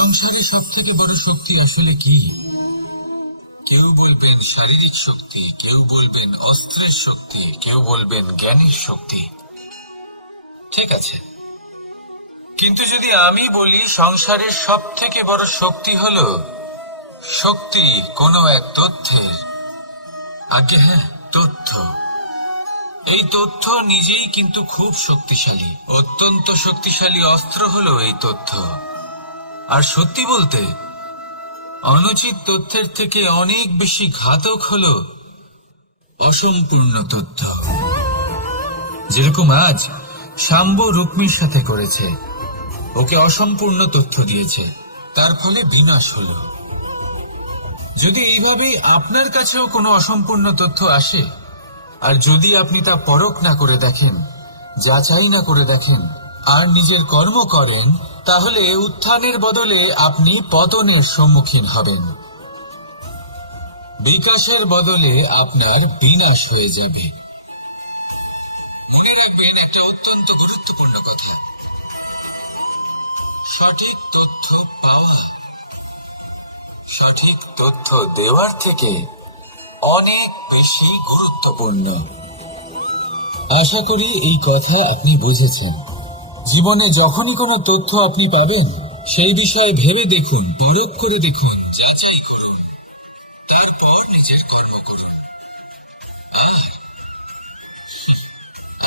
সংসারে সব থেকে বড় শক্তি আসলে কি? কেউ বলবেন শারীরিক শক্তি, কেউ বলবেন অস্ত্রের শক্তি, কেউ বলবেন জ্ঞানের শক্তি। ঠিক আছে। কিন্তু যদি আমি বলি সংসারের সব থেকে বড় শক্তি হলো শক্তি কোনো এক তথ্যের আগে হ্যাঁ তথ্য। এই তথ্য নিজেই কিন্তু খুব শক্তিশালী, অত্যন্ত শক্তিশালী অস্ত্র হলো এই তথ্য। আর সত্যি বলতে, অনুচিত তথ্যের থেকে অনেক বেশি ঘাতক হলো অসম্পূর্ণ তথ্য। যেরকম আজ শাম্ব রুক্মির সাথে করেছে। ওকে অসম্পূর্ণ তথ্য দিয়েছে। তার ফলে বিনাশ হলো। যদি এইভাবে আপনার কাছেও কোনো অসম্পূর্ণ তথ্য আসে, আর যদি আপনি তা পরখ না করে দেখেন, যাচাই না করে দেখেন, আর নিজের কর্ম করেন তাহলে উত্থানের বদলে আপনি পতনের সম্মুখীন হবেন। বিকাশের বদলে আপনার বিনাশ হয়ে যাবে। মনে রাখবেন একটা অত্যন্ত গুরুত্বপূর্ণ কথা। সঠিক তথ্য পাওয়া, সঠিক তথ্য দেওয়ার থেকে অনেক বেশি গুরুত্বপূর্ণ। আশা করি এই কথা আপনি বুঝেছেন। জীবনে যখনই কোনো তথ্য আপনি পাবেন, সেই বিষয়ে ভেবে দেখুন পরখ করে দেখুন, যাচাই করুন, তারপর নিজের কর্ম করুন। আর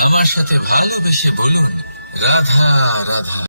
আমার সাথে ভালোবেসে বলুন, রাধা রাধা।